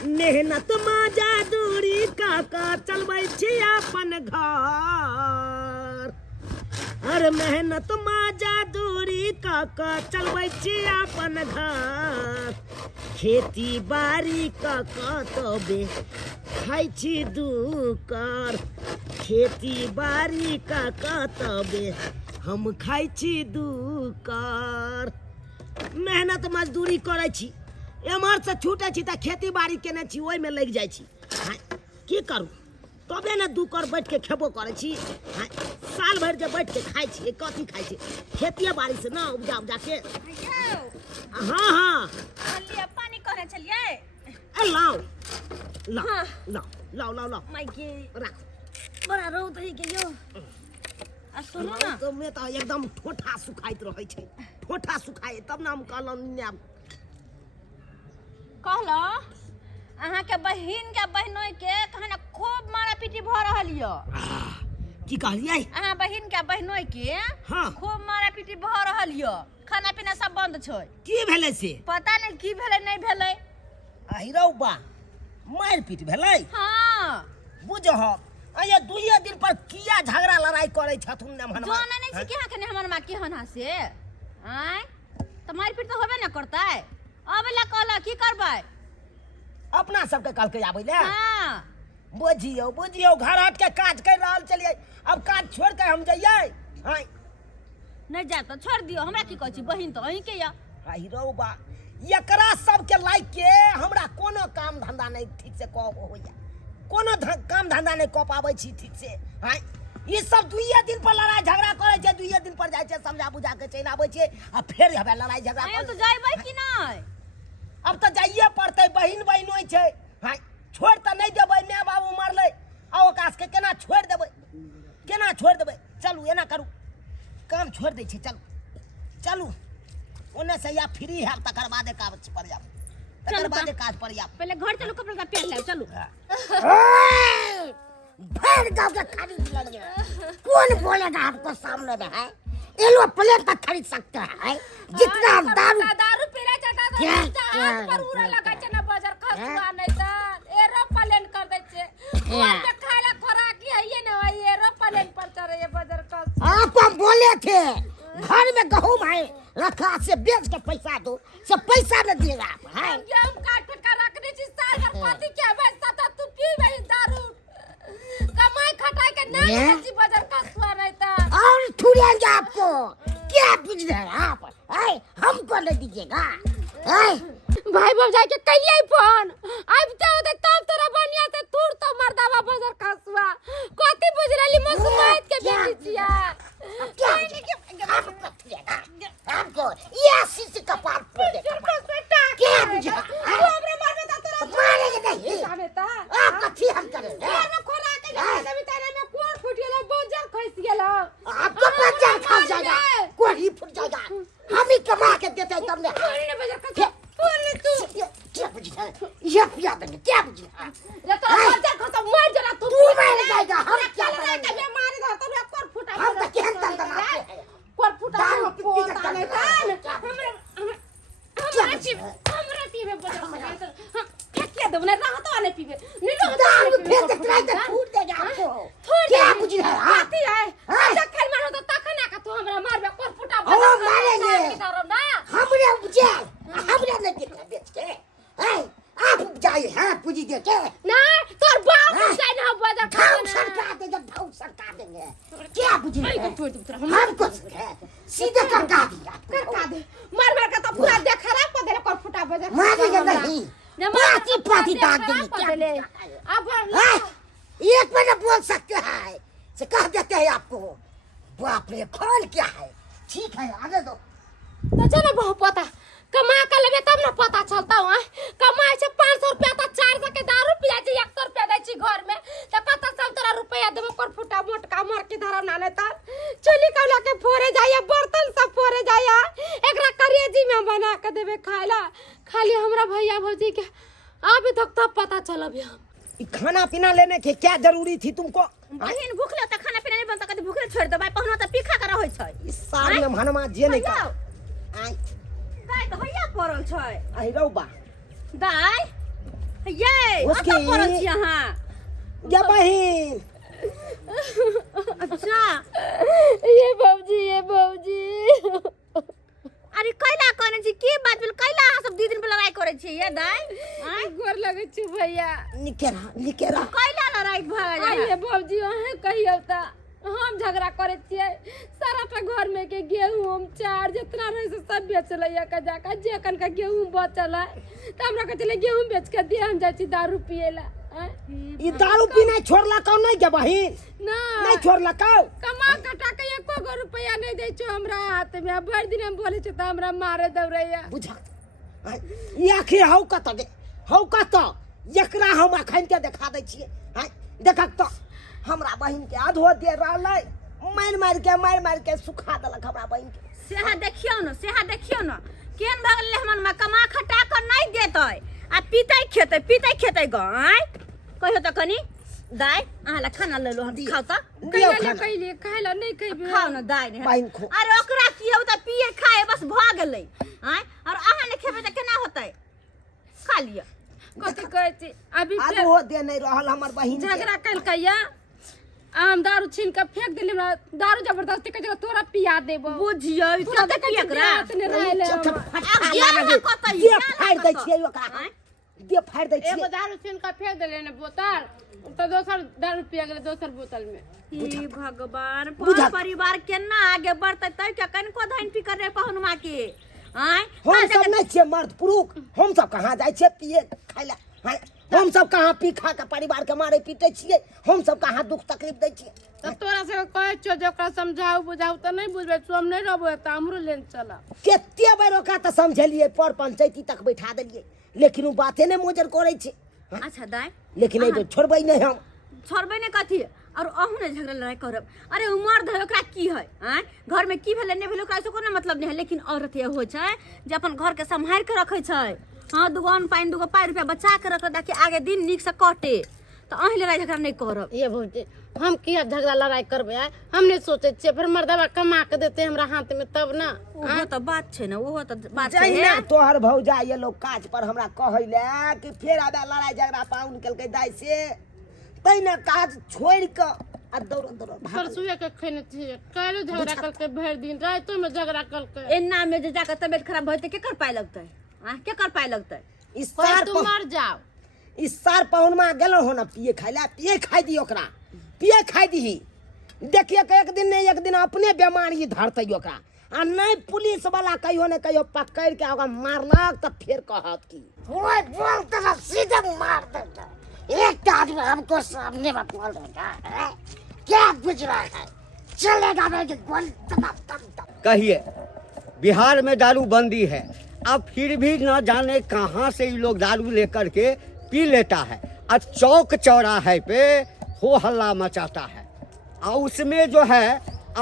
मेहनत माजा दूरी काका चलबै छी अपन घर। अरे मेहनत माजा दूरी काका चलबै छी अपन घर। खेती बाड़ी काका तबे खाइ छी दुकर। खेती बाड़ी काका तबे हम खाइ छी दुकर। मेहनत मजदूरी करै छी, एम्हर से छूटे छी तऽ खेती बाड़ी केने छी, ओहिमे लग जाइ छी। की करू, तबे ने दू कर बैठ के खेबो करै छी। साल भर जे बैठ के खाइ छी, कथी खाइ छी? खेतिए बाड़ी से ना उपजा उपजा के। हाँ हाँ पानी कहने चलिए। लाओ लाओ लाओ लाओ लाओ लाओ राख। बड़ा रौद है के यो। आ सुनो ना, तो में तो एकदम ठोठा सुखाइत रहै छै। ठोठा सुखाए तब ना हम कहलौं ने। कहलो अहाँ के बहिन के बहनोई के कहना खूब मारा पीटी भ रहल यो। की कहलियै? अहाँ बहिन के बहनोई के हाँ खूब मारा पीटी भ रहल यो। खाना पीना सब बंद छै। की भेलै से? पता नहीं की भेलै नहीं भेलै। अहिरौ बा मार पीट भेलै। हाँ बुझह अये दुइये दिन पर किया झगड़ा लड़ाई करे छथुन ने मनवा। जाने नहीं छी कि अहाँ के हमर मां के हन से आय त मार पीट त होबे न करतै। अबेला कहला की करबै? अपना सबके कल के आबै ले। हां बुझियो बुझियो घर हट के काज कर रहल चलिए। अब काज छोड़ के हम जइयै? हां नहीं जा त छोड़ दियो। हमरा की कहै छी, बहिन त अहीं के या। अहिरौ बा एकरा सबके लाइक के हमरा कोनो काम धंधा नहीं ठीक से कऽ होइया। कोनो काम धंधा नहीं कऽ पाबै छी ठीक से। हां ई सब दुइये दिन पर लड़ाई झगड़ा करे छै, दुइये दिन पर जाय छै समझा बुझा के चलि आबै छै आ फेर हबे लड़ाई झगड़ा आय तो जाइबै कि नहीं? अब तो जाइए पड़ते। बहिन बहिनोई छै। हां छोड़ त नहीं देबै। माय बाबू मरलै आ ओकास के केना छोड़ देबै? केना छोड़ देबै? चलू एना करू, काम छोड़ दै छै। चलू चलू ओने से या फ्री है तकर बादे काज पर जाब। तकर बादे काज पर जाब। पहले घर चलो, कपड़ा पहन ले। चलो भर गांव के खरीद लेंगे। कौन बोलेगा आपको सामने में है? ये लो प्लेट तक खरीद सकते हैं। जितना दारू पीला जाता तो हाथ पर उड़ा लगा छै ना बाजार खसवा नहीं त एरो प्लेन कर दे छै। घर पे खाला खोराकी है ये ना, एरो प्लेन पर चढ़े ये बाजार खस। आपको बोले थे घर में गहूम है रखा से बेच के पैसा दो, से पैसा न दिएगा आप। है गेहूं काट के रखने छी साल भर पति के बेचता था, तू पी वही दारू कमाई खटाई के नहीं बेची बाजार खसवा नहीं त। और छुड़ेंगे आपको। क्या बुझ रहे हैं आप? हमको नहीं दीजिएगा। भाई बाप जाके कलिए फोन अब तो होते तब तोरा बनिया से तूर तो मर्दावा बाजार खसवा कथि बुझ रहली मसुमात के बेटी छिया। आपको ये सीसी का पार फोड़ देगा। क्या बुझा? हमरे मारने ता तोरा मारेंगे नहीं। जाने ता आप कथी हम करेंगे? ना खोला के जब ताने में कोन फुट गेलो, बाजार खस गेलो। आपको बाजार खस जाएगा, कोई फूट जाएगा। हम ही कमा के देते हैं तुमने। ने बाजार खस बोल तू क्या बुझा? ये पिया देंगे। क्या बुझा? ये तो बाजार खस मार जरा तू मार जाएगा। हम क्या करेंगे? मैं मार दो तो मैं कोन फुटा हम तो क्या करते हैं? कोन फुटा दारू पोता पीते नहीं करते हैं। था हमरा पीबे बाजार खस हम क्या दब ना रहा तो आने पीबे नहीं रहा दारू फेंक के तो फूट देगा आपको। क्या बुझ रहे हैं आप? आती है जखन मारो तो तखन का तू हमरा मारबे कोन फुटा हम मारेंगे। ना हमने उपजा, हमने नहीं कितना बेच के। आप उपजाए हैं पूंजी दे के। ना तोर बाप जाय ना बाजार भाव सरकार देंगे, भाव सरकार देंगे। क्या बुझ रहे हैं? हमको सीधे करका दिया। करका दे मार मार के तो पूरा देख खराब कर देले कोन फुटा बाजार मारेंगे नहीं। पाती पाती दाग देंगे। क्या अब एक मिनट बोल सकते हैं से कह देते हैं आपको। बाप रे कौन क्या है? ठीक है आगे दो। तो चलो बहुत पता कमा के लेबे तब ना पता चलता है। कमाई से 500 रुपया तो 400 के दारू पिया छी, 100 रुपया दै छी घर में तो पता सब तोरा रुपया देबो कोन फुटा मोटका मार के धरम ना लेता। चली कौला के फोरे जाया, बर्तन सब फोरे जाया, एकरा करेजी में बना के देबे खाइला। खाली हमरा भैया भौजी के अभी तक तब पता चलब हम। खाना पीना लेने के क्या जरूरी थी तुमको? बहिन भूखले त खाना पीना नहीं बनता, कभी भूखले छोड़ दे भाई। पहनो त पीखा कर होय छै। इस साल में हनुमा जे नहीं का। दाई त भैया पड़ल छै। अहि रौ बा दाई ये उसकी- आता पड़ल छी अहाँ या बहिन अच्छा ये बाबूजी अरे कैला कहने छी की बात भेल कैला अहाँ सब दीदी पे लड़ाई करे छी ये दाई गोर लगे छी भैया निकेरा कैला लड़ाई भाग आइए बाबूजी अहे कहियो त हम झगड़ा करे छियै सारा टा घर में के गेहूं चार जितना रहे से सब बेच लैया का जाका जे कन का गेहूं बचल है त हमरा के चले गेहूं बेच के दे हम जाई छी दारू पिए ला ई दारू पीना छोड़ला कौ नहीं के बहिन ना नहीं छोड़ला कौ कमा कटा के एको गो रुपया नहीं दे छो हमरा हाथ में भर दिन हम बोले छ त हमरा मारे दौड़ैया बुझा ई आखिर हौ कत दे हौ कत एकरा हम अखन के देखा दै छियै देखक त हमरा बहिन के आधो दे रहलै मार के सुखा देलक हमरा बहिन के सेहा देखियो न केन भगल हमन में कमा खटा कर नहीं देतै आ पीतै खेतै गाय कहियो त कनी दाई अहाँ ला खाना ले लो हम खाओ त दियौ खाना। कैले खाइला नहीं खइबे खाओ न दाई ने बहिन खो अरे ओकरा की हो त पिए खाए बस भ गेलै आय और अहाँ ने खेबै त केना होतै खा लिया कथि कहै छी अभी फेर आधो दे नहीं रहल हमर बहिन के झगड़ा कल या हम दारू छीन के फेंक दिली हमरा दारू जबरदस्ती के जगह तोरा पिया देबो बुझियो पूरा सब देखे एकरा ने रहले दे फाड़ दै छियै ओकरा दे फाड़ दै एगो छियै दारू छीन के फेंक दिले ने बोतल तो दोसर दारू पिया गेले दोसर बोतल में हे भगवान बुझा। परिवार केना आगे बढ़तै तै के कनको धन फिकर रे पहुनमा के आय हम सब नहीं छियै मर्द पुरुष हम सब कहाँ जाइ छियै पिए खाइला हम सब कहाँ पी खा के परिवार के मारे पीटे छियै हम सब कहाँ दुख तकलीफ दै छियै तो तोरा से कहै छो जे ओकरा समझाऊ बुझाऊ त नहीं बुझबे तू हम नहीं रहबो त हमरो लेन चला केते बेर ओकरा त समझलियै पर पंचायती तक बैठा देलियै लेकिन उ बाते नहीं मोजर करै छै अच्छा दाई लेकिन एहि बेर छोड़बै नहीं हम छोड़बै ने कथी और अहू ने झगड़ा लड़ाई करब अरे उमर धर ओकरा की है आय घर में की भेलै नहीं भेलै ओकरा से कोनो मतलब नहीं है लेकिन औरत ये हो छै जे अपन घर के संभाल के रखै छै हां दुगो अन्न पानी दुगो पाई रुपया बचा के रख ताकि आगे दिन नीक से कटे तो अही लड़ाई झगड़ा नहीं करब ये भौजी हम किया झगड़ा लड़ाई करबे हम नहीं सोचे छे फिर मर्दवा कमा के देते हमरा हाथ में तब ना ओहो तो बात छै ना ओहो तो बात छै जहिना तोहर भौजा ये लोग काज पर हमरा कहैले कि फेर आबे लड़ाई झगड़ा पाउन केलकै दाइ से तैने काज छोड़ के आ दौड़ परसुए के खैने छिए कालो झगड़ा करके भर दिन रातो में झगड़ा करके एना में जे जाकर तबियत खराब होते के कर पाए लगतै के कर पाए लगतै इस कोई सार तू मर जाओ इस सार पाउनमा गेलो हो ना पिए खाइला पिए खाइ दी ओकरा पिए खाइ दी देखिए कि एक दिन नहीं एक दिन अपने बीमारी धरतै ओकरा आ नहीं पुलिस वाला कहियो ने कहियो पकड़ के ओकरा मारलक त फिर कहत की ओए बोलते ना सीधे मार देता एक आदमी हमको सामने में बोल देता है क्या बुझ रहा है चलेगा मेरे गोल तब कहिए बिहार में दारू बंदी है अब फिर भी न जाने कहाँ से ये लोग दारू लेकर के पी लेता है और चौक चौराहे पे हो हल्ला मचाता है और उसमें जो है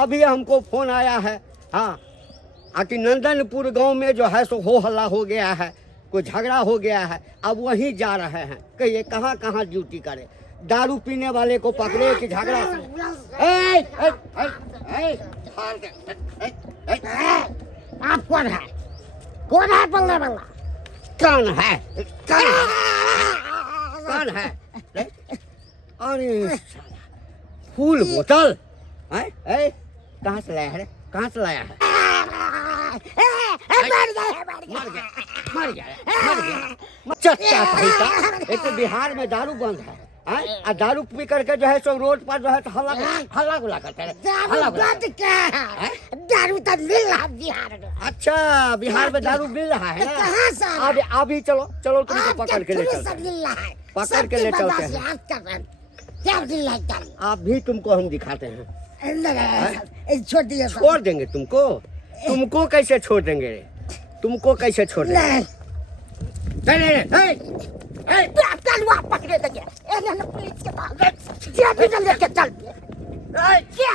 अभी हमको फोन आया है हाँ कि नंदनपुर गांव में जो है सो हो हल्ला हो गया है कोई झगड़ा हो गया है अब वहीं जा रहे हैं कहिए कहाँ कहाँ ड्यूटी करे दारू पीने वाले को पकड़े कि झगड़ा आप कौन है बोलने वाला कौन है कौन है अरे साला, फूल बोतल कहाँ से लाया है कहाँ से लाया है मर गया चच्चा पैसा एक तो बिहार में दारू बंद है और दारू पी करके जो है सो रोड पर जो है तो हल्ला गुला करते हैं हल्ला गुला दारू तो मिल रहा बिहार में अच्छा बिहार में दारू मिल रहा है कहाँ से आ अब अभी चलो चलो तुमको पकड़ के ले चलते हैं मिल रहा है पकड़ के ले चलते हैं क्या मिल रहा है दारू आप भी तुमको हम दिखाते हैं छोड़ दिया छोड़ देंगे तुमको कैसे छोड़ देंगे रे तुमको कैसे छोड़ देंगे पकड़े देंगे पुलिस के पास लेके चल क्या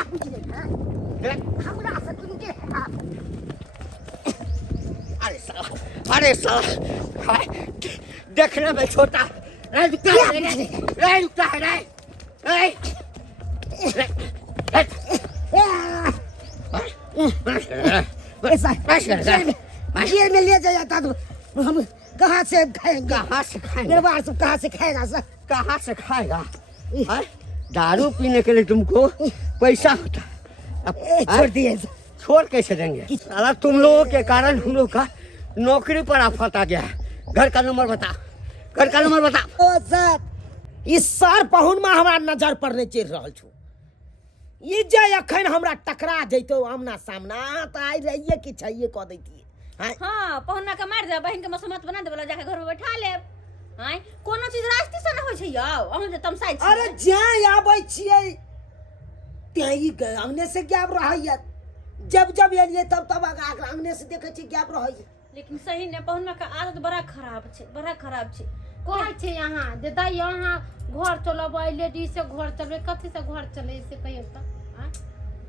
हमरा से तुमके अरे साला देखने में छोटा रुकता है जेल में ले जाया था तो हम कहाँ से खाएंगे? कहाँ से खाएंगे? निर्वाह से कहाँ से खाएगा सर? कहाँ से खाएगा? हैं? दारू पीने के लिए तुमको पैसा होता है। अब छोड़ दिए सर। छोड़ कैसे देंगे? साला तुम लोगों के कारण हम लोग का नौकरी पर आफत आ गया है। घर का नंबर बता, घर का नंबर बता। ओ सर, इस सर पहुन में हमरा नजर पर नहीं चढ़ रहल छो। ये जे अखन हमरा टकरा जइतो आमना सामना त आई रहिए कि छैये क दैती। हाँ पहुना के मार दे, बहन के मसमत बना देबला, जाके घर में बैठा ले। हां कोनो चीज रास्ते से न होय छै यौ, हम जे तमसाई छी। अरे जाय आबै छियै तेई अंगने से गैब रहैया, जब जब एलिए तब तब अंगने से देखे छी गैब रहैया। लेकिन सही ने पहुना के आदत बड़ा खराब छै, बड़ा खराब छै। कहै छै यहाँ जे दाई यहाँ घर चलबै, लेडीज से घर चलबै, कथी से घर चले से कहियो त? हां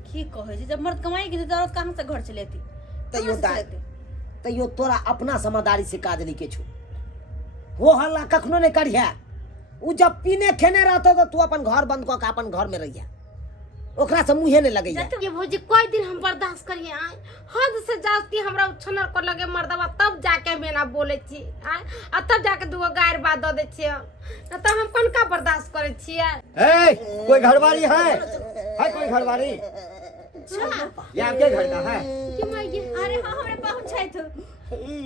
की कहै छै, जब मर्द कमाई के जरूरत कहां से घर चलेती? तैयो तोरा अपना समझदारी से काज नहीं के छो। हो हल्ला कखनो नहीं करिया। उ जब पीने खेने रहतो तो तू अपन घर बंद क के अपन घर में रहिया, ओकरा से मुंहे नहीं लगैया। ये भौजी कोई दिन हम बर्दाश्त करिए आए, हद से जास्ती हमरा छनर को लगे मर्दवा, तब जाके मैं ना बोले छी आए, आ तब जाके दूगो गायर बात द दे छी, न त हम कोन का बर्दाश्त करे छी। ए, कोई घरवाली है कोई घरवाली? ये आपके घर का है? कि मैं ये अरे हां हमरे पहुंच छै तो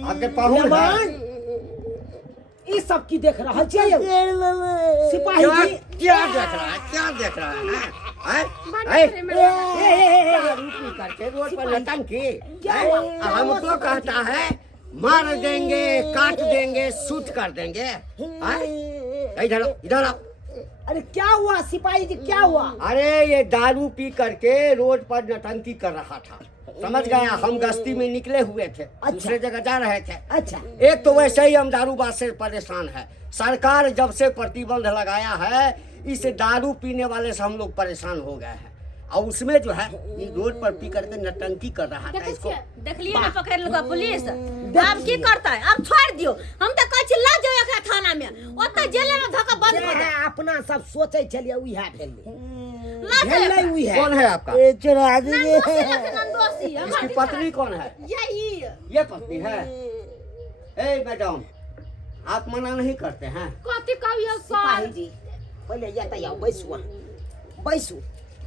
आपके पाहुन है? ये सब की देख रहा है? सिपाही जी क्या देख रहा है? क्या देख रहा है? दारू पी करके रोड पर नौटंकी। हमको कहता है मार देंगे, काट देंगे, शूट कर देंगे। इधर इधर आओ। अरे क्या हुआ सिपाही जी, क्या हुआ? अरे ये दारू पी करके रोड पर नौटंकी कर रहा था, समझ गया? हम गश्ती में निकले हुए थे, दूसरे जगह जा रहे थे। अच्छा, एक तो वैसे ही हम दारूबाज से परेशान है। सरकार जब से प्रतिबंध लगाया है, इस दारू पीने वाले से हम लोग परेशान हो गए हैं। और उसमें जो है ये रोड पर पी करके नौटंकी कर रहा था। इसको देख लिए ना, पकड़ लगा पुलिस। अब की करता है? अब छोड़ दियो। हम तो कहै छी ला जाओ एकरा थाना में, ओतै जेल में धक्का बंद कर दे। अपना सब सोचे चलिए उहा भेल ला जाओ। कौन है आपका? चुरा दिए। नंदोसी इसकी पत्नी कौन है? यही ये पत्नी है। ए मैडम, आप मना नहीं करते हैं? कथी कहियो सिपाही सर? जी पहले ये तैयार बैसू, बैसू।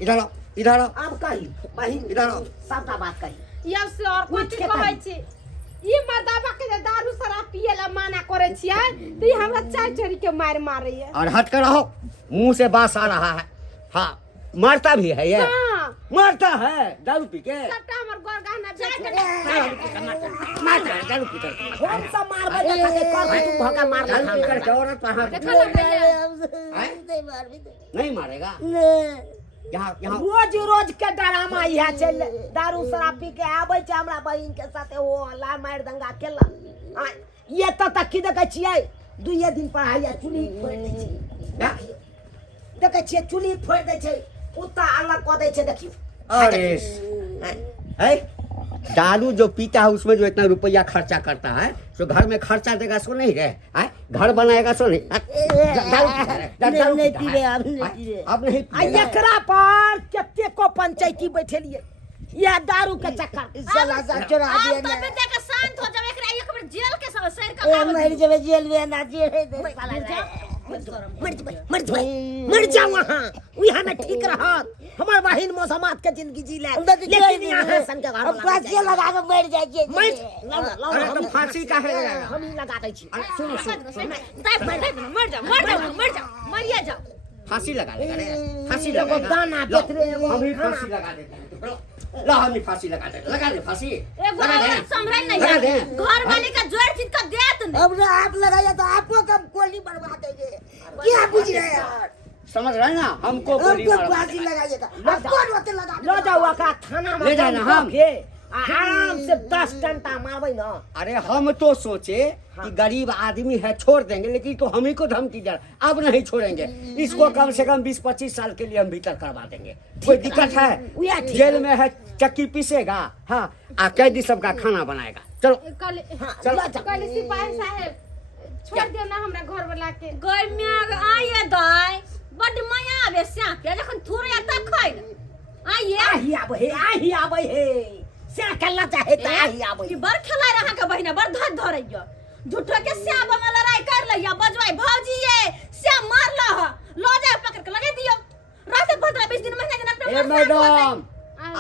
इधर आओ, इधर आओ, अब कही बहिन, इधर आओ। सबका बात कही। ये से और कथी कहै छी? ई मर्दवा के जे दारू शराब पिए ला माना करे छियै, त ई हमरा चाय चोरी के मार मारैया। और हट कर रहो, मुंह से बात आ रहा है। हाँ, मारता भी है ये? हां मारता है दारू पी के? सबटा हमर गोर गहना बेच मारता है दारू पी कर। कौन सा मारबे देखा के कर तू भगा मार दारू पी ला। करके औरत पर हाथ नहीं मारेगा? यहाँ यहाँ रोज रोज के ड्रामा यह चल, दारू शराब पी के आबै छै हमरा बहिन के साथे, ओ ला मार दंगा केला। ये तक की देखे छियै, दुइये दिन पर आइया चुली फोड़ दै छै। देखे छियै चुली फोड़ दै छै, कुत्ता अलग कऽ दै छै। देखियो अरे दारू जो पीता है उसमें जो इतना रुपया खर्चा करता है, तो घर में खर्चा देगा सो नहीं रहे? घर बनाएगा सो नहीं? अब नहीं एकरा पर कते को पंचायती बैठेलिए यह दारू के चक्कर। चुरा अब दिए। तो बेटा के शांत हो जब एकरा एक बार जेल के सब सर का मर जावे जेल में ना मर जा वहाँ, यहाँ में ठीक रहत। हमार बहिन मौसमात के जिंदगी जी ले, लेकिन यहाँ सन के घर अब फांसी लगा के मर जाइए। अरे तो फांसी का है? हम ही लगा दै छी। सुनो सुनो, मर जा मरिया जाओ। फांसी लगा देगा? फांसी एगो लगा दाना बेच रहे हैं, हम ही फांसी लगा देते हैं। ला हम ही फांसी लगा दे फांसी। एगो लगा दे, औरत संभल नहीं लगा दे। है, घर वाले का जोर चीज का देत नहीं। अब आप लगाइए तो आपको कब गोली मरवा देंगे, क्या बुझ रहे हैं यार? समझ रहे हैं ना? हमको गोली हमको मारवा फांसी देगा। लगाइएगा, आपको रोते लगा लो जाओ का थाना में ले जाना हम। आराम से 10 घंटा मारबै ना। अरे हम तो सोचे कि गरीब आदमी है छोड़ देंगे, लेकिन तो हम ही को धमकी दे, अब नहीं छोड़ेंगे इसको। कम से कम 20-25 साल के लिए हम भीतर करवा देंगे। कोई दिक्कत है? जेल में है, चक्की पीसेगा, हाँ, कैदी सबका खाना बनाएगा। चलो कल चलो कल सिपाही साहब छोड़ दियो ना हमरा घर वाला के। गर्मी आए दाई बड माया आवे स्या पे जखन थोड़े तक खाइ आइए आही आबै हे से कल्ला चाहे त आही आबै। कि बर खेला रहा के बहिना बर धर धरैया झूठो के श्याम में लड़ाई कर लिया बजवाई भौजी ये श्याम मार लो जाए पकड़ के लगे दियो रात 15-20 दिन महीने दिन अपने ए मैडम,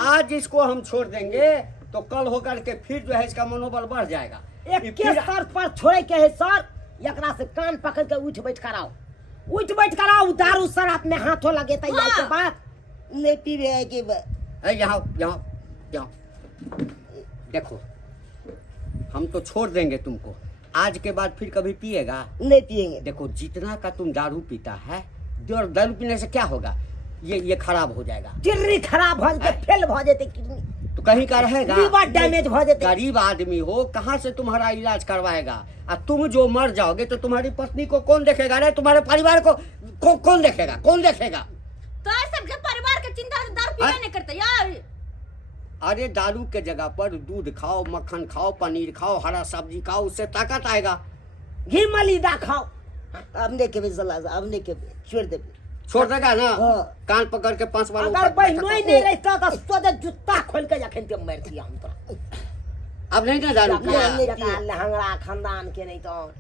आज इसको हम छोड़ देंगे तो कल होकर के फिर जो है इसका मनोबल बढ़ जाएगा। एक के सर पर छोड़े के है सर, एकरा से कान पकड़ के उठ बैठ कराओ, उठ बैठ कराओ, दारू शराब में हाथों लगे तैयार के बाद नहीं पी रहे कि यहाँ देखो, हम तो छोड़ देंगे तुमको, आज के बाद फिर कभी पिएगा नहीं पिएंगे। देखो जितना का तुम दारू पीता है, और दारू पीने से क्या होगा, ये खराब हो जाएगा, किडनी खराब हो जाते, फेल हो जाते किडनी, तो कहीं का रहेगा, लीवर डैमेज हो जाते। गरीब आदमी हो, कहाँ से तुम्हारा इलाज करवाएगा, और तुम जो मर जाओगे तो तुम्हारी पत्नी को कौन देखेगा, अरे तुम्हारे परिवार को कौन देखेगा, कौन देखेगा? तो सबके परिवार के चिंता से दारू पीना नहीं करते यार। अरे दारू के जगह पर दूध खाओ, मक्खन खाओ, पनीर खाओ, हरा सब्जी खाओ, उससे ताकत आएगा। घी मलीदा खाओ, हमने के भी सलाह, हमने के छोड़ दे, छोड़ देगा ना, हाँ। कान पकड़ के 5 बार अगर बहनों ही नहीं रहता तो सोचे जूता खोल के जखन के मार दिया हम तो। अब नहीं ना दारू पिएगा। लहंगड़ा खानदान के नहीं तो।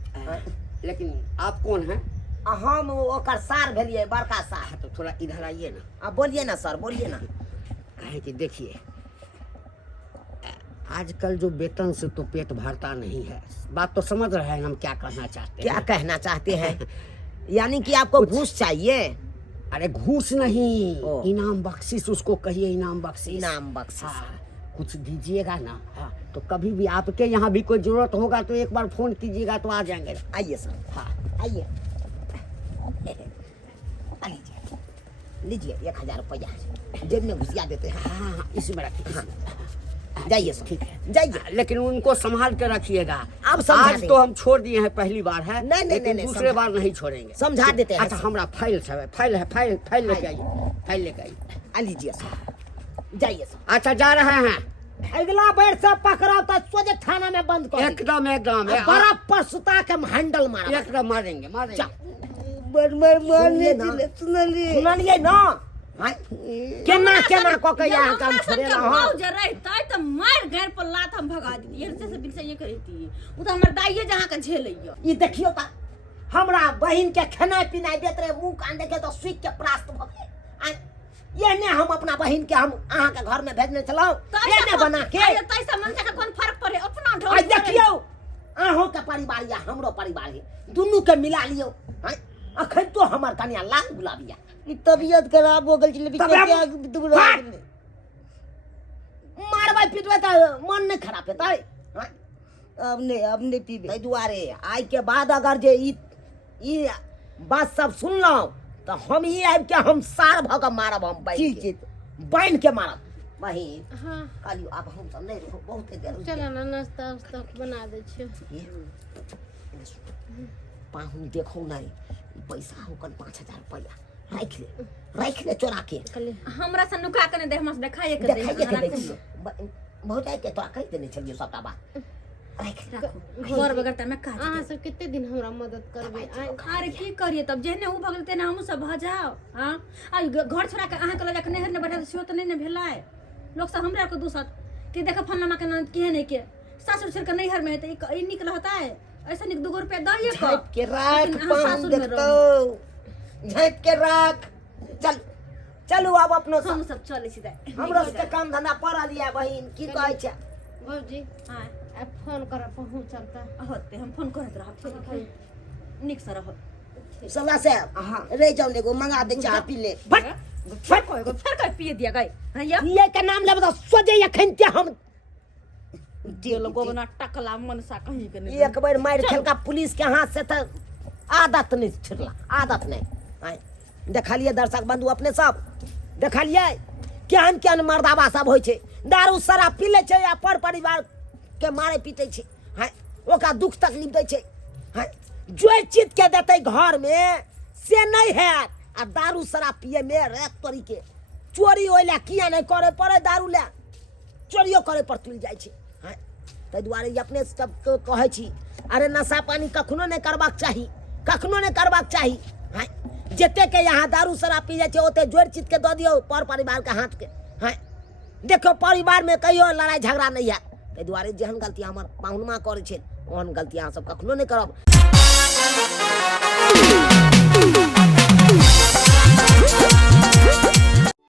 लेकिन आप कौन हैं? हम ओकर सार भेलिए, बड़का सार। तो थोड़ा इधर आइए ना। अब बोलिए ना सर, बोलिए ना। कहे कि देखिए, आजकल जो वेतन से तो पेट भरता नहीं है, बात तो समझ रहे हैं हम क्या कहना चाहते क्या हैं। कहना चाहते हैं? यानी कि आपको घूस चाहिए? अरे घूस नहीं, ओ। इनाम बख्शिश उसको कहिए, इनाम बख्शिश। इनाम बख्शिश। हाँ, कुछ दीजिएगा ना। हाँ, तो कभी भी आपके यहाँ भी कोई जरूरत होगा तो एक बार फोन कीजिएगा तो आ जाएंगे। आइए सर, हाँ, आइए, लीजिए, लीजिए 1000 रुपया जेब में घुसिया देते हैं। हाँ, इसमें रखिए। हाँ, जाइए सर, ठीक है, जाइए। लेकिन उनको संभाल के रखिएगा। आप समझा आज देंगे। तो हम छोड़ दिए हैं, पहली बार है। नहीं, लेकिन नहीं, दूसरे समझा- बार नहीं छोड़ेंगे। समझा देते हैं अच्छा, सर। हमारा फाइल सब है, फाइल है, फाइल लेके आइए, फाइल लेके आइए। आ लीजिए सर, जाइए सर। अच्छा, जा रहे हैं। अगला बेर से पकड़ाओ तो सोचे थाना में बंद कर देंगे। एकदम बड़ा पर सुता के हैंडल मारा। एकदम मारेंगे। सुनिए ना, हाँ? केना को के यहाँ काम छोड़े ना हो। मौज रहता तो मार घर पर लात हम भगा दी। से बिन से ये करती वो तो हमर दाइये जहां का झेलैया। ये देखियो ता, हमरा बहन के खाना पीना देत रहे, मुंह कान देखे तो सुख के प्रास्त भ गए। ये ने हम अपना बहन के हम अहाँ के घर में भेजने चलो, ये ने बना के। तैसा मन का कौन फर्क पड़े अपना ढोल। आज देखियो, अहों के परिवार या हमरो परिवार है, दोनों के मिला लियो। हैं? अखन तो हमर कन्या लाल गुलाबिया। तबीयत खराब हो गई, मारबै पिटबै त मन नहीं खराब हेतै। हैं? अब नहीं पीबे। ताहि दुआरे आइ के बाद अगर जे ई बात सब सुनलहुँ तो हम ही आबि के हम सार भऽ के मारब, हम बान्हि के मारब। बहिन हाँ कहलियो आब हम सब नहीं रहब, बहुते देर चलो ना, नाश्ता उस्ता बना दे छियो। पाहुन देखो नहीं, पैसा हो कन 5000 रुपया राख ले चोरा के। हमरा से नुका के दे, हमस देखाए के देखाइए के दे। दै छियै। बहुत आइ के तो कहि देने छलियो सबटा बात। घर बगैर में का अहाँ सब कितने दिन हमरा मदद करबे? अरे की करिए तब, जेहने उ भगल तेने हमहू सब भ जाओ। हां आ घर छोड़ा के अहाँ के लगा के नहर ने बैठा से तो नहीं ने भेलाय। लोग सब हमरा को दूसत कि देख फन्ना के नाम के नहीं के सासुर छर के नहर में है त ई निक रहता है। ऐसा निक 2 रुपया द ये झाँप के राख, लेकिन अहाँ पाहुन सासुर में देखतो, झाँप के राख। चल चलू आब अपनो सब, हम सब चले सीधा हमरो सबके काम धंधा पड़ल ये बहिन, की कहै छै? भौजी हां अब फोन कर पहुंचलता। होते हम फोन करत रह निक से रह। सला से रह जाओ, एगो मंगा दे, चाह पी ले। फट फिर कोई पिए दिया गई भैया ये के नाम लेब त सोजे एखन ते हम दिल गोबना टकला मनसा कहीं के नहीं। एक बार मार खेलका पुलिस के हाथ से त आदत नहीं छिड़ला, आदत नहीं। आय देखलिए दर्शक बंधु अपने सब देखलिए केहन केहन मर्दावा सब होइ छै, दारू शराब पी लै छै या पर परिवार के मारे पीटे छै। हैं ओका दुख तकलीफ दै छै। हैं जोइ चीज के देतै घर में से नहीं है, आ दारू शराब पिए में रे तोरी के चोरी होइला किया नहीं करे पड़े, दारू ले चोरियो करे पर तुल जाइ छै। हैं ताहि दुआरे ई अपने सबके कहै छी, अरे नशा पानी कखनो नहीं करबाक चाही, कखनो नहीं करबाक चाही। हैं जते के यहाँ दारू शराब पी जाइ छै ओते जोड़ चीज के दऽ दियौ पर परिवार के हाथ के। हैं देखो परिवार में कहियो लड़ाई झगड़ा नहीं है। ताहि दुआरे जेहन गलती हमर पाहुनमा करै छै ओहन गलती अहाँ सब कखनो नहीं करब।